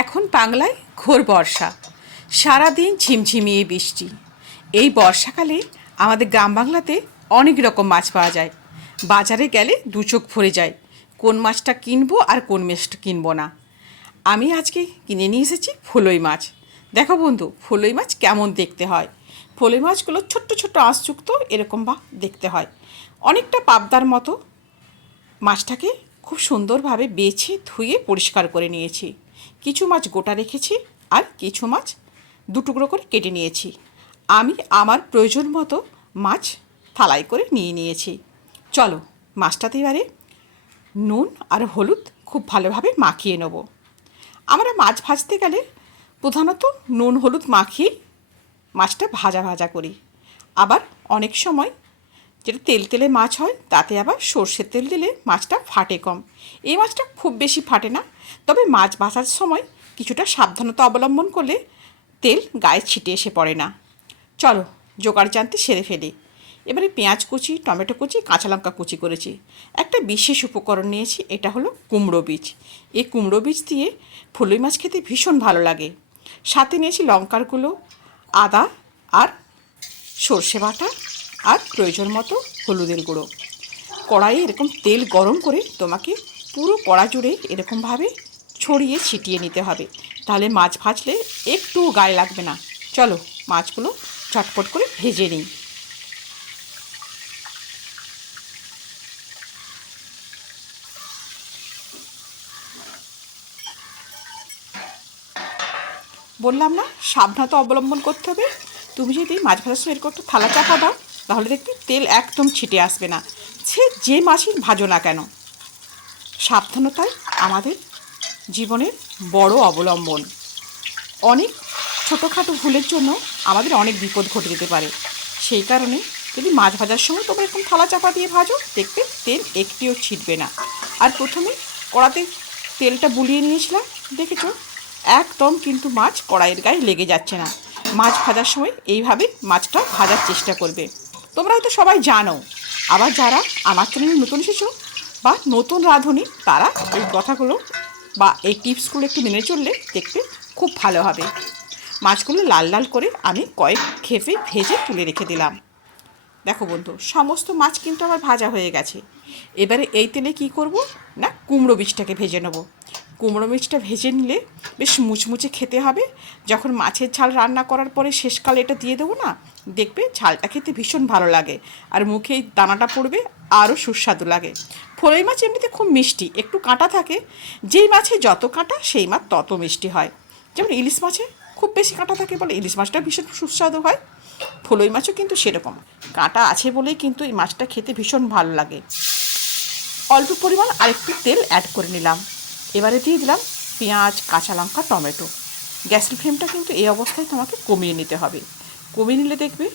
এখন বাংলায় ঘোর বর্ষা। সারাদিন ঝিমঝিমিয়ে বৃষ্টি। এই বর্ষাকালে আমাদের গ্রাম বাংলাতে অনেক রকম মাছ পাওয়া যায়। বাজারে গেলে দু চোখ ভরে যায়, কোন মাছটা কিনবো আর কোন মাছটা কিনবো না। আমি আজকে কিনে নিয়ে এসেছি ফলই মাছ। দেখো বন্ধু, ফলই মাছ কেমন দেখতে হয়? ফলই মাছগুলো ছোট্ট ছোট্ট আঁশযুক্ত এরকম বা দেখতে হয়। অনেকটা পাবদার মতো মাছটাকে খুব সুন্দরভাবে বেছে ধুয়ে পরিষ্কার করে নিয়েছি। কিছু মাছ গোটা রেখেছি আর কিছু মাছ দু টুকরো করে কেটে নিয়েছি। আমি আমার প্রয়োজন মতো মাছ থালাই করে নিয়ে নিয়েছি। চলো মাছটাতে এবারে নুন আর হলুদ খুব ভালোভাবে মাখিয়ে নেব। আমরা মাছ ভাজতে গেলে প্রধানত নুন হলুদ মাখিয়ে মাছটা ভাজা ভাজা করি। আবার অনেক সময় যেটা তেল তেলে মাছ হয়, তাতে আবার সর্ষের তেল দিলে মাছটা ফাটে কম। এই মাছটা খুব বেশি ফাটে না, তবে মাছ ভাজার সময় কিছুটা সাবধানতা অবলম্বন করলে তেল গায়ে ছিটে এসে পড়ে না। চলো, জোগাড় জানতে সেরে ফেলি। এবারে পেঁয়াজ কুচি, টমেটো কুচি, কাঁচা লঙ্কা কুচি করেছি। একটা বিশেষ উপকরণ নিয়েছি, এটা হলো কুমড়ো বীজ। এই কুমড়ো বীজ দিয়ে ফুলুই মাছ খেতে ভীষণ ভালো লাগে। সাথে নিয়েছি লঙ্কার গুঁড়ো, আদা আর সর্ষে বাটা আর প্রয়োজন মতো হলুদের গুঁড়ো। কড়াইয়ে এরকম তেল গরম করে তোমাকে পুরো কড়া জুড়ে এরকমভাবে ছড়িয়ে ছিটিয়ে নিতে হবে। তাহলে মাছ ভাজলে একটু গায়ে লাগবে না। চলো মাছগুলো চটপট করে ভেজে নিই। বললাম না, সাবধানতা অবলম্বন করতে হবে। তুমি যদি মাছ ভাজার সময় এরকম একটা থালা চাপা দাও তাহলে দেখবে তেল একদম ছিটে আসবে না। সে যে মাছই ভাজো না কেন? সাবধানতাই আমাদের জীবনের বড় অবলম্বন। অনেক ছোটোখাটো ভুলের জন্য আমাদের অনেক বিপদ ঘটে যেতে পারে। সেই কারণে যদি মাছ ভাজার সময় তোমরা এরকম থালা চাপা দিয়ে ভাজো, দেখবে তেল একটিও ছিটবে না। আর প্রথমে কড়াতে তেলটা বুলিয়ে নিয়েছিলাম, দেখেছ? একদম কিন্তু মাছ কড়াইয়ের গায়ে লেগে যাচ্ছে না। মাছ ভাজার সময় এইভাবে মাছটা ভাজার চেষ্টা করবে। তোমরা হয়তো সবাই জানো। আবার যারা আমার চ্যানেলে নতুন এসেছ বা নতুন রাঁধুনি, তারা এই কথাগুলো বা এই টিপসগুলো একটু মেনে চললে দেখতে খুব ভালো হবে। মাছগুলো লাল লাল করে আমি কয়েক খেপে ভেজে তুলে রেখে দিলাম। দেখো বন্ধু, সমস্ত মাছ কিন্তু আমার ভাজা হয়ে গেছে। এবারে এই তেলে কি করব? না, কুমড়ো বীজটাকে ভেজে নেব। কুমড়ো বীজটা ভেজে নিলে বেশ মুচমুচে খেতে হবে। যখন মাছের ঝাল রান্না করার পরে শেষকালে এটা দিয়ে দেবো না, দেখবে ঝালটা খেতে ভীষণ ভালো লাগে আর মুখে দানাটা পড়বে আরও সুস্বাদু লাগে। ফলই মাছ এমনিতে খুব মিষ্টি, একটু কাঁটা থাকে, যেই মাছে যত কাঁটা সেই মাছ তত মিষ্টি হয়। যেমন ইলিশ মাছে খুব বেশি কাঁটা থাকে বলে ইলিশ মাছটা ভীষণ সুস্বাদু হয় ফলই মাছও কিন্তু সেরকম। কাঁটা আছে বলেই কিন্তু এই মাছটা খেতে ভীষণ ভালো লাগে। অল্প পরিমাণ আরেকটু তেল অ্যাড করে নিলাম। এবারে দিয়ে দিলাম পেঁয়াজ, কাঁচা লঙ্কা, টমেটো। গ্যাসের ফ্লেমটা কিন্তু এই অবস্থায় তোমাকে কমিয়ে নিতে হবে। কমিয়ে নিলে দেখবে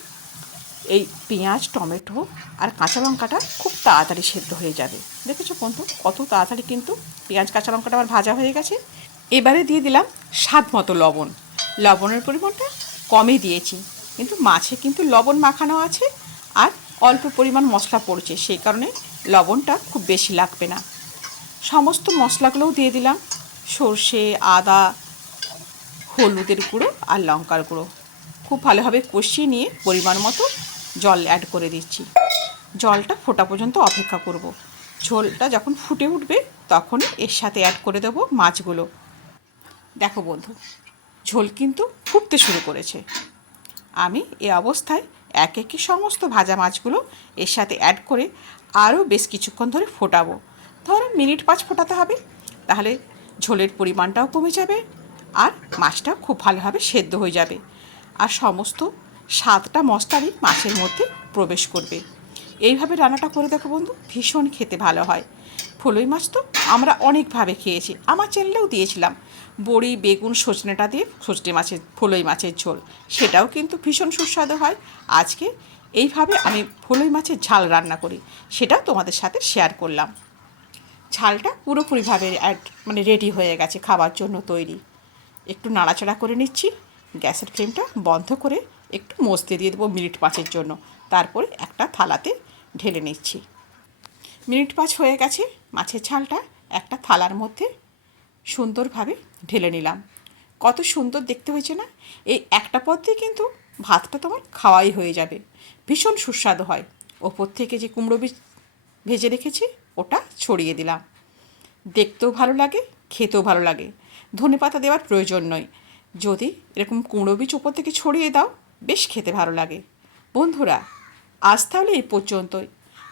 এই পেঁয়াজ, টমেটো আর কাঁচা লঙ্কাটা খুব তাড়াতাড়ি সেদ্ধ হয়ে যাবে। দেখেছ বন্ধু, কত তাড়াতাড়ি কিন্তু পেঁয়াজ, কাঁচা লঙ্কাটা আমার ভাজা হয়ে গেছে। এবারে দিয়ে দিলাম স্বাদ মতো লবণ। লবণের পরিমাণটা কমই দিয়েছি, কিন্তু মাছে কিন্তু লবণ মাখানো আছে আর অল্প পরিমাণ মশলা পড়ছে, সেই কারণে লবণটা খুব বেশি লাগবে না। সমস্ত মশলাগুলোও দিয়ে দিলাম। সর্ষে, আদা, হলুদের গুঁড়ো আর লঙ্কার গুঁড়ো। খুব ভালোভাবে কষিয়ে নিয়ে পরিমাণ মতো জল অ্যাড করে দিচ্ছি। জলটা ফোটা পর্যন্ত অপেক্ষা করব। ঝোলটা যখন ফুটে উঠবে, তখন এর সাথে অ্যাড করে দেবো মাছগুলো। দেখো বন্ধু, ঝোল কিন্তু ফুটতে শুরু করেছে। আমি এ অবস্থায় এক একে সমস্ত ভাজা মাছগুলো এর সাথে অ্যাড করে আরও বেশ কিছুক্ষণ ধরে ফোটাবো। ধরো মিনিট পাঁচ ফোটাতে হবে, তাহলে ঝোলের পরিমাণটাও কমে যাবে আর মাছটা খুব ভালোভাবে সেদ্ধ হয়ে যাবে। আর সমস্ত স্বাদটা মশলারই মাছের মধ্যে প্রবেশ করবে। এইভাবে রান্নাটা করে দেখো বন্ধু, ভীষণ খেতে ভালো হয়। ফলই মাছ তো আমরা অনেকভাবে খেয়েছি, আমার চ্যানেলেও দিয়েছিলাম। বড়ি, বেগুন, সজনেটা দিয়ে সজনে মাছের, ফলই মাছের ঝোল, সেটাও কিন্তু ভীষণ সুস্বাদু হয়। আজকে এইভাবে আমি ফলই মাছের ঝাল রান্না করি, সেটাও তোমাদের সাথে শেয়ার করলাম। ঝালটা পুরোপুরিভাবে অ্যাড মানে রেডি হয়ে গেছে খাবার জন্য তৈরি। একটু নাড়াচাড়া করে নিচ্ছি, গ্যাসের ফ্লেমটা বন্ধ করে একটু মস্তে দিয়ে দেবো মিনিট পাঁচের জন্য। তারপরে একটা থালাতে ঢেলে নিচ্ছি। মিনিট পাঁচ হয়ে গেছে, মাছের ঝালটা একটা থালার মধ্যে সুন্দরভাবে ঢেলে নিলাম। কত সুন্দর দেখতে হয়েছে না? এই একটা পদ কিন্তু ভাতটা তোমার খাওয়াই হয়ে যাবে। ভীষণ সুস্বাদু হয়। ওপর থেকে যে কুমড়ো বীজ ভেজে রেখেছি ওটা ছড়িয়ে দিলাম। দেখতেও ভালো লাগে, খেতেও ভালো লাগে। ধনে পাতা দেওয়ার প্রয়োজন নয়। যদি এরকম কুমড়ো বীজ ওপর থেকে ছড়িয়ে দাও, বেশ খেতে ভালো লাগে। বন্ধুরা, আজ তাহলে এই পর্যন্তই।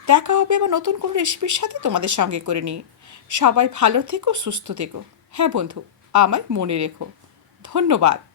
দেখা হবে বা নতুন কোনো রেসিপির সাথে তোমাদের সঙ্গে করে নিয়ে। সবাই ভালো থেকো, সুস্থ থেকো। হ্যাঁ বন্ধু, আমায় মনে রেখো। ধন্যবাদ।